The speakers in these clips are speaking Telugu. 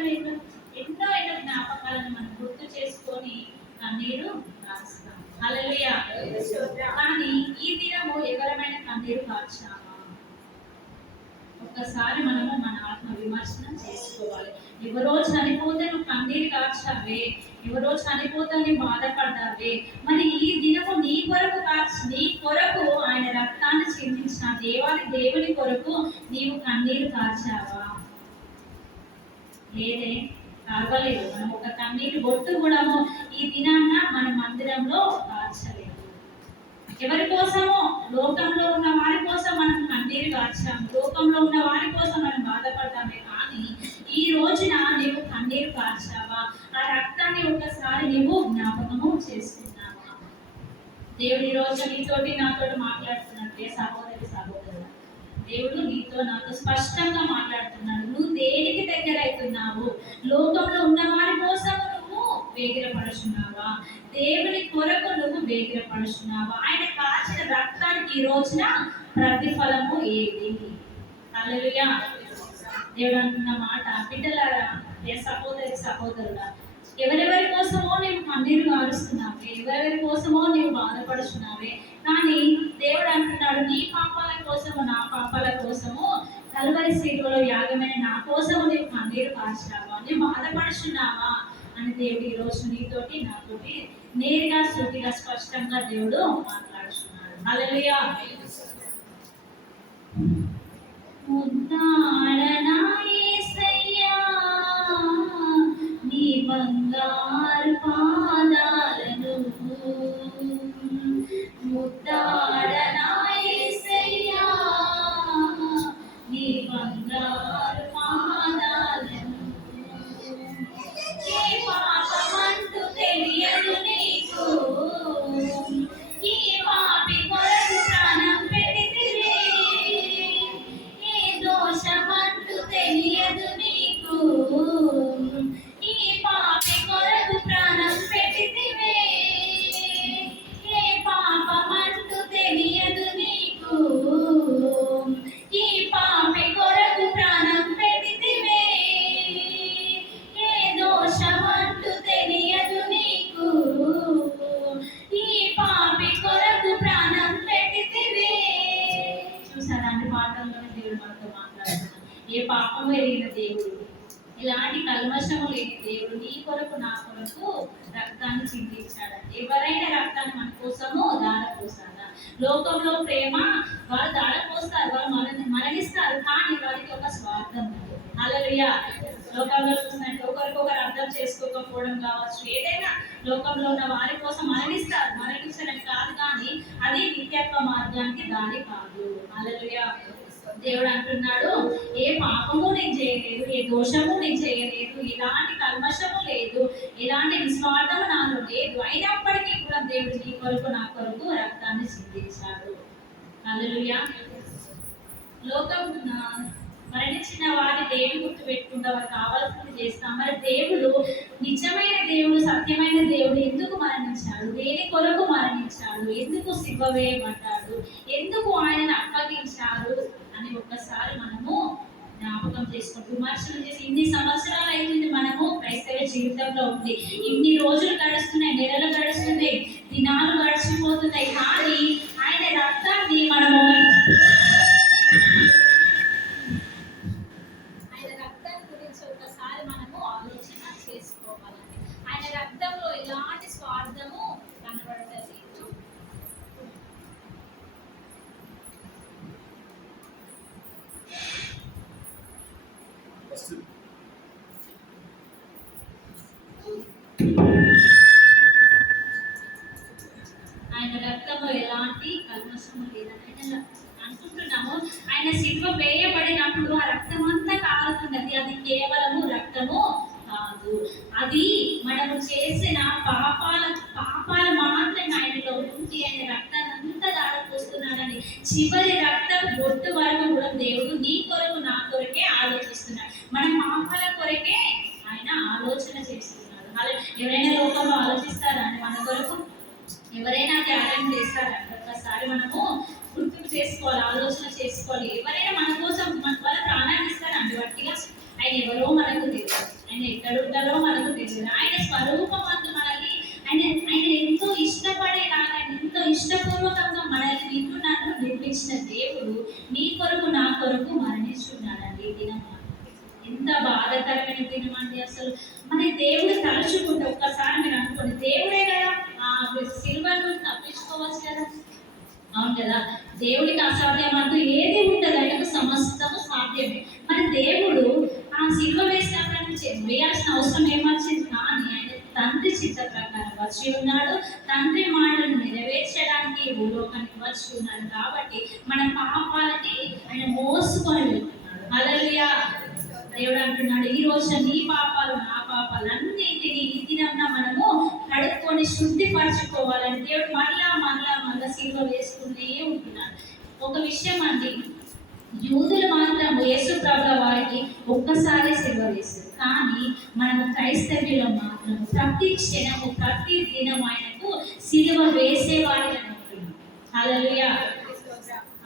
దయచేశారని ఎన్నో ఎన్నో ఎన్నో జ్ఞాపకాలను మనం గుర్తు చేసుకొని కన్నీరు కానీ ఈ దినము ఎవరమైన కన్నీరు కార్చామా ఒక్కసారి మనము మన ఆత్మ విమర్శనం చేసుకోవాలి. ఎవరో చనిపోతే నువ్వు కన్నీరు కార్చావే ఎవరో చనిపోతే నీ బాధపడ్డావే. మరి ఈ దినము నీ కొరకు కార్చి నీ కొరకు ఆయన రక్తాన్ని చిందించిన దేవాని దేవుని కొరకు నీవు కన్నీరు కార్చావా లేదే కార్వలేదు మనం ఒక కన్నీటి బొట్టు కూడా ఈ దినాన్న మన మందిరంలో కార్చలేదు ఎవరి కోసమో? లోకంలో ఉన్న వారి కోసం మనం కన్నీరు కార్చాము లోకంలో ఉన్న వారి కోసం మనం బాధపడతామే కానీ ఈ రోజున నీవు కన్నీరు కార్చావా ఆ రక్తాన్ని ఒకసారి నీవు జ్ఞాపకము చేసుకున్నావా దేవుడి రోజు నీతోటి నాతోటి మాట్లాడుతున్నట్టే సహోదరు దేవుడు నీతో నాతో స్పష్టంగా మాట్లాడుతున్నాడు. నువ్వు దేనికి దగ్గర అవుతున్నావు లోకంలో ఉన్న వారి కోసం నువ్వు వేగిరపడుచున్నావా? దేవుని కొరకు నువ్వు వేగిరపడుచున్నావా? ఆయన కాచిన రక్తానికి ఈ రోజున ప్రతిఫలము ఏది? హల్లెలూయా. దేవుడు అంటున్న మాట. బిడ్డలారా ఏ సహోదరి సహోదరుడా ఎవరెవరి కోసమో నేను కన్నీరు కారుస్తున్నావే ఎవరెవరి కోసమో నీవు బాధపడుచున్నావే కానీ దేవుడు అంటున్నాడు నీ పాపాల కోసము నా పాపాల కోసము కలువరి సీటులో యాగమైన నా కోసము నీవు కన్నీరు కార్చావా నీవు బాధపడుచున్నావా అని దేవుడు ఈ రోజు నీతోటి నాతోటి నేరుగా సూటిగా స్పష్టంగా దేవుడు మాట్లాడుచున్నాడు అలలియా ముద్దాడనా నీ బంగారు పాదా முத்தாட కొరకు నా కొరకు రక్తాన్ని చిందించాడు ఎవరైనా రక్తాన్ని మన కోసము దారపోసారా లోకంలో ప్రేమ వాళ్ళు దారపోస్తారు వాళ్ళు మన మరణిస్తారు కానీ వారికి ఒక స్వార్థం ఉంది. లోకంలో చూసినట్టు ఒకరికొకరు అర్థం చేసుకోకపోవడం కావచ్చు. ఏదైనా లోకంలో ఉన్న వారి కోసం మరణిస్తారు మరణించడం కాదు కానీ అది నిత్యత్వ మార్గానికి దారి కాదు. అలలుయా దేవుడు అంటున్నాడు ఏ పాపము నేను చేయలేదు ఏ దోషము నేను చేయలేదు ఎలాంటి కల్మషము లేదు ఎలాంటి నిస్వార్థము నాలో లేదు. అయినప్పటికీ కూడా దేవుడు నీ కొరకు నా కొరకు రక్తాన్ని చిందించాడు హల్లెలూయా. లోకం మరణించిన వారి దేవుని గుర్తు పెట్టుకుంటే వారికి కావాల్సింది చేస్తాం. మరి దేవుడు నిజమైన దేవుడు సత్యమైన దేవుడు ఎందుకు మరణించాడు? దేని కొరకు మరణించాడు? ఎందుకు సివ్వవేయబడ్డాడు ఎందుకు ఆయనను అప్పగించారు అని ఒక్కసారి మనము జ్ఞాపకం చేసుకోండి విమర్శలు చేసి ఇన్ని సంవత్సరాలు అవుతుంది మనము క్రైస్తవ జీవితంలో ఉంది. ఇన్ని రోజులు గడుస్తున్నాయి నెలలు గడుస్తున్నాయి దినాలు గడిచిపోతున్నాయి కానీ ఆయన రక్తాన్ని మనము ఆయన రక్తం గురించి ఒకసారి మనము ఆలోచన చేసుకోవాలండి ఆయన రక్తంలో ఎలాంటి స్వార్థము కనబడలేదు ఆయన రక్తము ఎలాంటి కల్మషము లేదని ఆయన అనుకుంటున్నాము ఆయన శిల్వ వేయబడినప్పుడు ఆ రక్తం అంతా కారుతున్నది అది కేవలము రక్తము కాదు అది మనము చేసిన పాపాల పాపాల మాత్రమే ఆయనలో ఉంచి ఆయన రక్తాన్ని అంతా దారిపోస్తున్నాడని చివరి బాధకరమైన దినం అండి అసలు. మరి దేవుడు తలుచుకుంటే ఒక్కసారి మీరు అనుకోండి దేవుడే కదా. ఆ సిల్వర్ తప్పించుకోవచ్చు కదా. అవును కదా. దేవుడికి అసాధ్యం అంటూ ఏది ఉండదు ఆయనకు సమస్తము సాధ్యమే. మరి దేవుడు ఆ సిల్వ వేసినప్పుడు వేయాల్సిన అవసరం ఏమర్చింది కానీ ఆయన తండ్రి చిత్త ప్రకారం వచ్చి ఉన్నాడు. తండ్రి మాటను నెరవేర్చడానికి భూలోకానికి వచ్చి ఉన్నాడు. కాబట్టి మన పాపాలని ఆయన మోసుకొని వెళ్తున్నాడు అలలియా దేవుడు అంటున్నాడు ఈ రోజు నీ పాపాలు నా పాపాలు అన్నింటినీ ఈ దినంన మనము కడుక్కొని శుద్ధిపరచుకోవాలని దేవుడు మళ్ళా మళ్ళా మళ్ళా సిల్వ వేసుకునే ఉంటున్నాడు. ఒక విషయం అండి యూదులు మాత్రం యేసు ప్రభుల వారికి ఒక్కసారి సేవ వేస్తారు కానీ మనము క్రైస్తవ్యులు మాత్రం ప్రతి క్షణము ప్రతి దినం ఆయనకు సిలువ వేసేవాడిని అనుకుంటున్నాం అలలుయా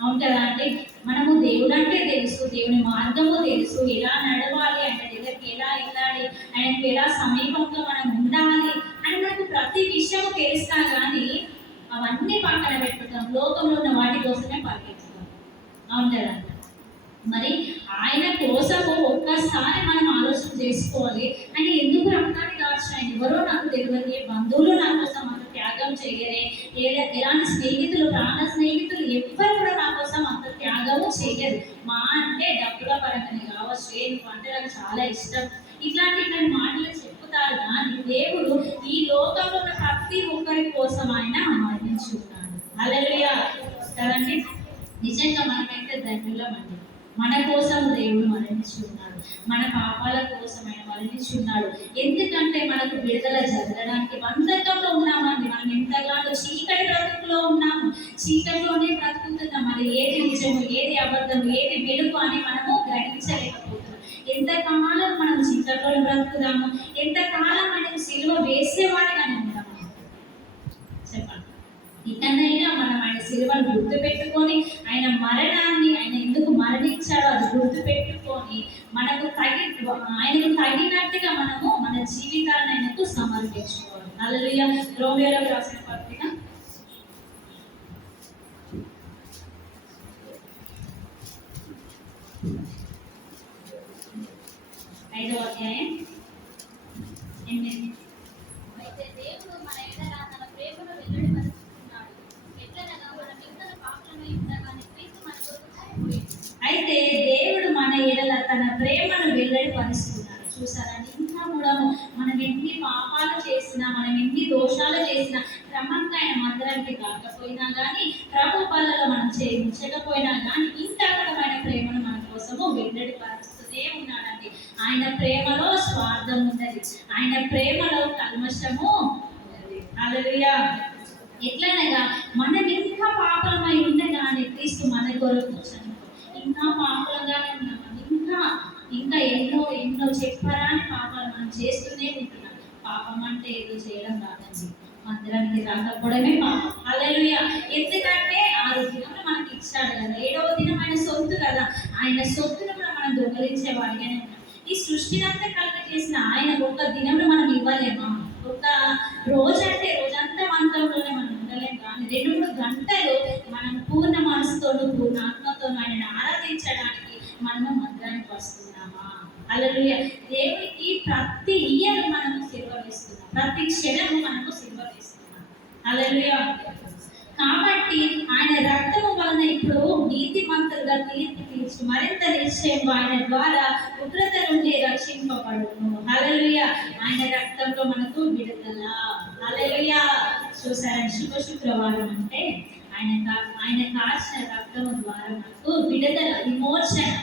అవును కదా అంటే మనము దేవుడు అంటే తెలుసు దేవుని మార్గము తెలుసు ఎలా నడవాలి ఆయన దగ్గరికి ఎలా వెళ్ళాలి ఆయనకు ఎలా సమీపంగా మనం ఉండాలి అని మనకు ప్రతి విషయం తెలుస్తా కానీ అవన్నీ పక్కన పెట్టుకుంటాం. లోకంలో ఉన్న వాటి కోసమే పరిగెత్తుతాం. అవును కదా? మరి ఆయన కోసము ఒక్కసారి మనం ఆలోచన చేసుకోవాలి. ఆయన ఎందుకు రక్తాన్ని కాల్చిన ఎవరో నాకు తెలియదు ఏ బంధువులు నా కోసం అంత త్యాగం చేయరే ఏ- ఎలాంటి స్నేహితులు ప్రాణ స్నేహితులు ఎవ్వరు కూడా నా కోసం అంత త్యాగము చేయరు. మా అంటే డబ్బుల పరంగానే కావచ్చు ఏ అంటే నాకు చాలా ఇష్టం. ఇట్లాంటి ఇట్లాంటి మాటలు చెప్పుతారు కానీ దేవుడు ఈ లోకంలో ఉన్న ప్రతి ఒక్కరి కోసం ఆయన మరణించుకున్నాడు అలలుయా కదండి నిజంగా మనమైతే ధన్యులమండి. మన కోసం దేవుడు మరణించుకున్నాడు. మన పాపాల కోసం ఆయన మరణించున్నాడు. ఎందుకంటే మనకు విడుదల జరగడానికి బంధకంలో ఉన్నామండి. మనం ఎంతగానో చీకటి బ్రతుకులో ఉన్నాము. చీకటిలోనే బ్రతుకుతున్నాం. మరి ఏది నిజము ఏది అబద్ధం ఏది వెలుగు అని మనము గ్రహించలేకపోతున్నాం. ఎంతకాలం మనం చీకటిలో బ్రతుకుదాము? ఎంతకాలం మనం సిలువ వేసేవాడిగానే ఇకనైనా మనం ఆయన సిలువను గుర్తు పెట్టుకొని ఆయన మరణాన్ని ఆయన ఎందుకు మరణించాడో అది గుర్తు పెట్టుకొని మనకు తగి ఆయనకు తగినట్టుగా మనము మన జీవితాన్ని ఆయనకు సమర్పించుకోవాలి. అలలియ రోమియోలకు రాసిన పత్రిక. ఐదవ అధ్యాయం ఎనిమిది అయితే దేవుడు మన ఎడల తన ప్రేమను వెల్లడిపరుచుకున్నాడు. ఎట్లనగా మనం ఇంకను పాపులమై ఉండగానే క్రీస్తు మన కొరకు చనిపోయాడు. అయితే దేవుడు మన ఎడల తన ప్రేమను వెల్లడి పరుస్తున్నాడు చూసారా? ఇంకా కూడా మనం ఎన్ని పాపాలు చేసినా మనం ఎన్ని దోషాలు చేసినా క్రమంగా ఆయన మందిరానికి కాకపోయినా కానీ ప్రభు పనులలో మనం చేయించకపోయినా కానీ ఇంతకమైన ప్రేమను మన కోసము వెల్లడి పరుస్తూనే ఉన్నాడండి. ఆయన ప్రేమలో స్వార్థం ఉన్నది. ఆయన ప్రేమలో కల్మషము ఉన్నది. ఎట్లనగా మనం ఇంకా పాపలమై ఉండగానే క్రీస్తు మన కొరకు ఇంకా పాపలుగానే ఇంకా ఇంకా ఎన్నో ఎన్నో చెప్పరాని పాపాలు మనం చేస్తూనే ఉంటున్నాం. పాపం అంటే ఏదో చేయడం కాదండి. మందిరానికి రాకపోవడమే పాపం. హల్లెలూయా. ఎందుకంటే ఆరు దినములు మనకి ఇచ్చాడు కదా. ఏడవ దినం ఆయన సొత్తు కదా. ఆయన సొత్తును కూడా మనం దొంగలించే వాడిగానే ఉన్నాం. ఈ సృష్టిని అంతా కలుగ చేసిన ఆయన ఒక్క దినంలో మనం ఇవ్వలేమా? ఒక రోజు అంటే రోజంతా మంత్రంలోనే మనం ఉండలేం కానీ రెండు మూడు గంటలు మనం పూర్ణ మనసుతోనూ పూర్ణ ఆత్మతోనూ ఆయనను ఆరాధించడానికి మనము మందిరానికి వస్తున్నామా అలలుయ దేవునికి ప్రతి ఇయర్ మనము సిల్వరిస్తున్నాం ప్రతి క్షణము మనము సిల్వరిస్తున్నాం అలలుయ కాబట్టి ఆయన రక్తము వలన ఇప్పుడు నీతి మంత్రులుగా తీర్పు తీర్చి మరింత నిశ్చయం ఆయన ద్వారా ఉగ్రత నుండి రక్షింపబడును. అలలుయ ఆయన రక్తంలో మనకు విడుదల. అలలుయ చూసారా? శుభ శుక్రవారం అంటే ఆయన ఆయన కాచిన రక్తము ద్వారా మనకు విడుదల విమోచన.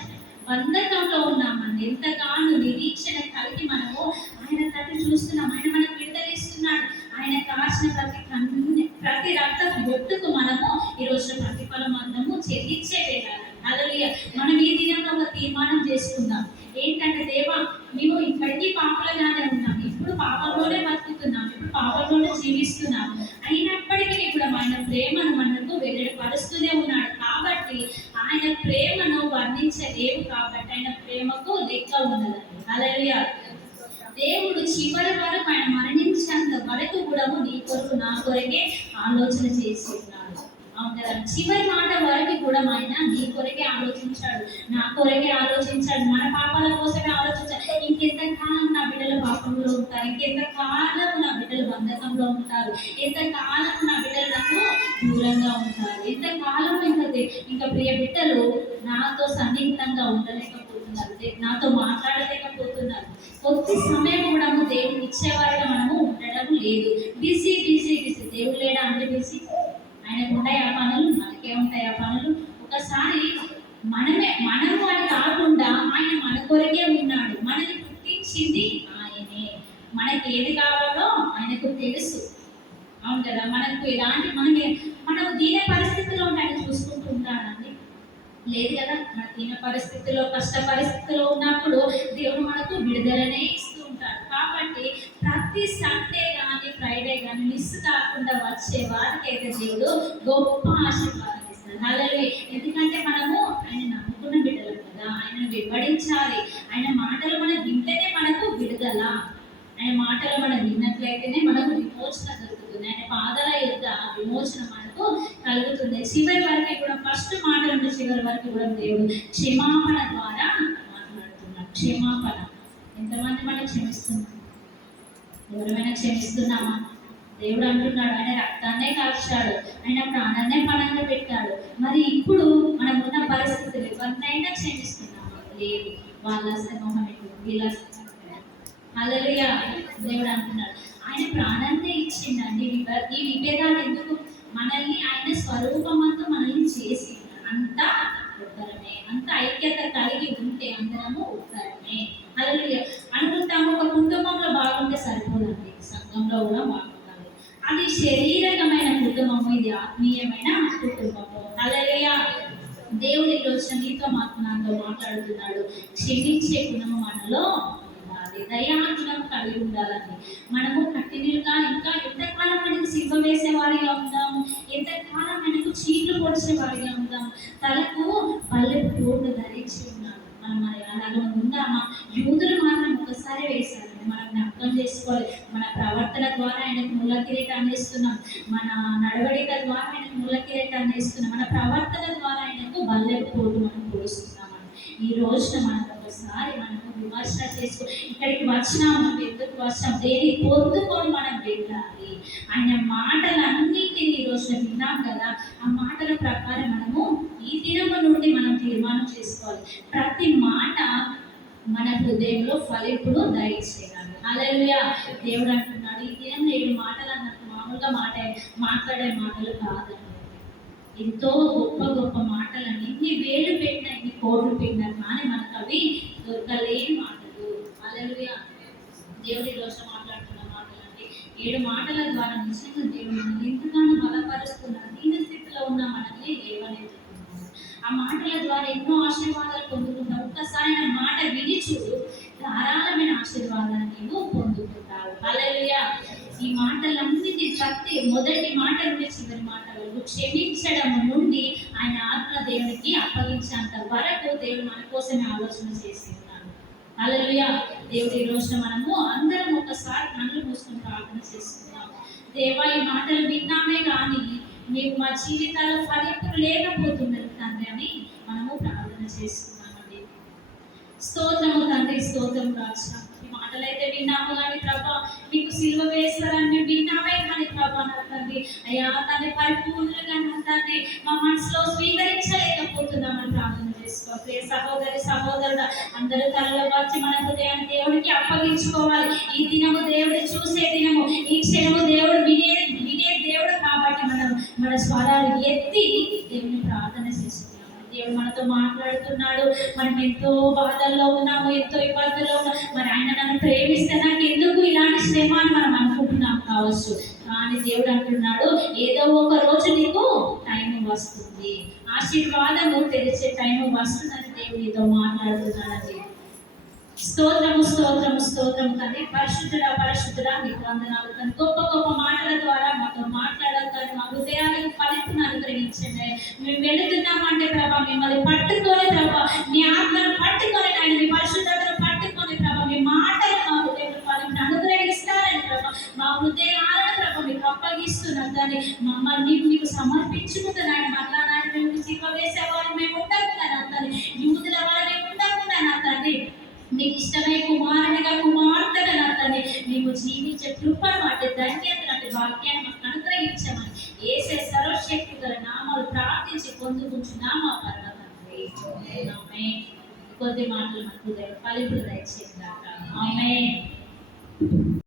బంధకంలో ఉన్నామండి. ఎంతగానో నిరీక్షణ కలిగి మనము ఆయన తట్టు చూస్తున్నాం. ఆయన మనకు విడుదలిస్తున్నాడు. ఆయన కాసిన ప్రతి కన్ను ప్రతి రక్త బొట్టుకు మనము ఈ ప్రతిఫలం అందము చెల్లించే వేయాలి అలలియ మనం ఈ దినంలో ఒక తీర్మానం చేసుకుందాం. దేవుడు చివరి వరకు ఆయన మరణించినంత వరకు కూడా నీ కొరకు నా కొరకే ఆలోచన చేసి ఉన్నాడు అవును కదా? చివరి మాట వరకు కూడా ఆయన నీ కొరకే ఆలోచించాడు. నా కొరకే ఆలోచించాడు. మన పాపాల కోసమే ఆలోచించాడు. ఇంకెంత కాలం నా బిడ్డలు పాపంలో ఉంటారు? ఇంకెంత కాలం నా బిడ్డలు బంధకంలో ఉంటారు? ఎంత కాలం నా బిడ్డలు నాకు దూరంగా ఉంటారు? ఎంత కాలం ఇంకా ఇంకా ప్రియ బిడ్డలు నాతో సన్నిహితంగా ఉండలేకపోతున్నారు. నాతో మాట్లాడలేకపోతున్నారు. కొద్ది సమయం కూడా దేవుడు ఇచ్చేవారిగా మనము ఉండడం లేదు. Busy busy busy. దేవుడు లేడా? అంటే బిజీ. ఆయనకు ఉంటాయి ఆ పనులు మనకే ఉంటాయి ఆ పనులు. ఒకసారి మనమే మనం వాడు కాకుండా ఆయన మన కొరకే ఉన్నాడు. మనల్ని పుట్టించింది ఆయనే. మనకి ఏది కావాలో ఆయనకు తెలుసు. అవును కదా? మనకు ఎలాంటి మనం మనం దీన పరిస్థితిలో ఉంటే ఆయన లేదు కదా? కఠిన పరిస్థితుల్లో పరిస్థితిలో కష్ట పరిస్థితిలో ఉన్నప్పుడు దేవుడు మనకు విడుదలనే ఇస్తూ ఉంటాడు. కాబట్టి ప్రతి సండే కానీ ఫ్రైడే కానీ మిస్ కాకుండా వచ్చే వారికి అయితే దేవుడు గొప్ప ఆశీర్వాదం ఇస్తాడు. అలాగే ఎందుకంటే మనము ఆయన నమ్ముకున్న బిడ్డలు కదా. ఆయన వెంబడించాలి. ఆయన మాటలు మనం వింటేనే మనకు విడుదల. ఆయన మాటలు మనం విన్నట్లయితేనే మనకు విమోచన దొరుకుతుంది ఆయన పాదల యొక్క విమోచన మనకు కలుగుతుంది. చివరి వరకు కూడా ఫస్ట్ మాట నుండి చివరి వరకు కూడా దేవుడు క్షమాపణ ద్వారా మాట్లాడుతున్నాడు. క్షమాపణ. ఎంతమంది మనం క్షమిస్తున్నాం? ఎవరైనా క్షమిస్తున్నామా? దేవుడు అంటున్నాడు ఆయన రక్తాన్నే కాల్చాడు ఆయన ప్రాణాన్నే పణంగా పెట్టాడు. మరి ఇప్పుడు మనం ఉన్న పరిస్థితులు ఎవరినైనా క్షమిస్తున్నామా? లేదు. వాళ్ళ సమూహం వీళ్ళ దేవుడు అంటున్నాడు ఆయన ప్రాణాన్నే ఇచ్చిండండి ఈ విభేదాలు ఎందుకు మనల్ని ఆయన స్వరూపమంతా మనల్ని చేసి అంతా ఉత్తరమే. అంత ఐక్యత కలిగి ఉంటే అందరము ఉత్తరమే. అలలుయ అనుకుంటాము ఒక కుటుంబంలో బాగుంటే సరిపోదండి. సంఘంలో కూడా బాగుండాలి. అది శరీరకమైన కుటుంబము ఇది ఆత్మీయమైన కుటుంబము. అలలుయ దేవుడి రోజు నీతో నాతో మాట్లాడుతున్నాడు. క్షమించే గుణము మనలో దయాగుణం కలిగి ఉండాలని మనము కట్టినీరుగా ఇంకా ఎంతకాలం మనకు సిగ్గు వేసేవారిగా ఉందాము? ఎంతకాలం మనకు చీట్లు పొడిచే వారిగా తలకు పల్లె రోడ్డు ధరించి ఉన్నాము మనం అలాగే ఉందామా? యూదులు మాత్రం ఒకసారి వేశారు మనం జ్ఞాపకం చేసుకోవాలి. మన ప్రవర్తన ద్వారా ఆయనకు ముళ్ళ కిరీటాన్ని ఇస్తున్నాం. మన నడవడిక ద్వారా ఆయనకు ముళ్ళ కిరీటాన్ని ఇస్తున్నాం. మన ప్రవర్తన ద్వారా ఆయనకు బల్లెపు పోటు మనం పొడుస్తున్నాం ఈ రోజున మనం ఒకసారి మనము విమర్శ చేసుకో ఇక్కడికి వచ్చినాము మనం ఎందుకు వచ్చాం దేని పొందుకొని మనం వెళ్ళాలి? ఆయన మాటలన్నింటినీ ఈ విన్నాం కదా. ఆ మాటల ప్రకారం మనము ఈ దినము నుండి మనం తీర్మానం చేసుకోవాలి. ప్రతి మాట మన హృదయంలో ఫలింపును దయచేయాలి. అలెలుయ దేవుడు అంటున్నాడు ఈ దినం ఏడు మాటలు అన్నట్టు మామూలుగా మాట మాట్లాడే మాటలు కాదండి ఎంతో గొప్ప గొప్ప మాటలని ఇన్ని వేలు పెట్టిన ఇన్ని కోట్లు పెట్టినా కానీ మనకు అవి దొరకలేని మాటలు. అలలుగా దేవుడి దోష మాట్లాడుతున్న మాటలంటే ఏడు మాటల ద్వారా నిజంగా దేవుడు మనల్ని ఎంతగానో బలపరుస్తున్నారు. దీని స్థితిలో ఉన్న మనల్ని లేవనెత్తుతున్నారు ఆ మాటల ద్వారా ఎన్నో ఆశీర్వాదాలు పొందుకుంటాం ఒక్కసారి నా మాట విని చూడు. ధారాళమైన ఆశీర్వాదాన్ని నీవు పొందుకుంటావు. అలలుగా ఈ మాటలన్నిటి ప్రతి మొదటి మాట నుండి చివరి మాట వరకు క్షమించడం నుండి ఆయన ఆత్మ దేవునికి అప్పగించేంత వరకు దేవుడు మన కోసమే ఆలోచన చేస్తున్నాడు ఉన్నాడు అలలుయ దేవుడి ఈ రోజున మనము అందరం ఒకసారి కళ్ళు మూసుకొని ప్రార్థన చేస్తున్నాం. దేవా ఈ మాటలు విన్నామే కానీ నీవు మా జీవితాల్లో ఫలింపు లేకపోతున్నది తండ్రి అని మనము ప్రార్థన చేసుకున్నామండి స్తోత్రము తండ్రి స్తోత్రం రాజా. మాటలైతే విన్నాము కానీ ప్రభా మీకు సిల్వ వేస్తారని విన్నామే కానీ ప్రభా నా తండ్రి. అయ్యా తండ్రి పరిపూర్ణంగా నా తండ్రి మా మనసులో స్వీకరించలేకపోతున్నామని ప్రార్థన చేసుకో. ప్రియ సహోదరి సహోదరుడు అందరూ తలలో వచ్చి మన హృదయాన్ని దేవుడికి అప్పగించుకోవాలి. ఈ దినము దేవుడు చూసే దినము. ఈ క్షణము దేవుడు వినే వినే దేవుడు కాబట్టి మనం మన స్వరాలు ఎత్తి దేవుని ప్రార్థన దేవుడు మనతో మాట్లాడుతున్నాడు. మనం ఎంతో బాధల్లో ఉన్నాము ఎంతో ఇబ్బందుల్లో ఉన్నాము. మరి ఆయన నన్ను ప్రేమిస్తే నాకు ఎందుకు ఇలాంటి శ్రమ అని మనం అనుకుంటున్నాం కావచ్చు. కానీ దేవుడు అంటున్నాడు ఏదో ఒక రోజు నీకు టైం వస్తుంది. ఆశీర్వాదము తెరిచే టైం వస్తుందని దేవుడు ఏదో మాట్లాడుతున్నాడు స్తోత్రము స్తోత్రము స్తోత్రము తండ్రి పరిశుద్ధుడ పరిశుద్ధుడ మీకు వందనాలు తండ్రి గొప్ప గొప్ప మాటల ద్వారా మాతో మాట్లాడతారు. మా హృదయాలకు ఫలింపును అనుగ్రహించండి. మేము వెళుతున్నామంటే ప్రభా మిమ్మల్ని పట్టుకొని ప్రభా మీ ఆత్మను పట్టుకొని ఆయన మీ పరిశుద్ధతను పట్టుకొని ప్రభా మీ మాటలు మా హృదయం హృదయాలను ప్రభు మీకు అప్పగిస్తున్నాం కానీ మమ్మల్ని మీకు సమర్పించుకుంటున్నాను మళ్ళా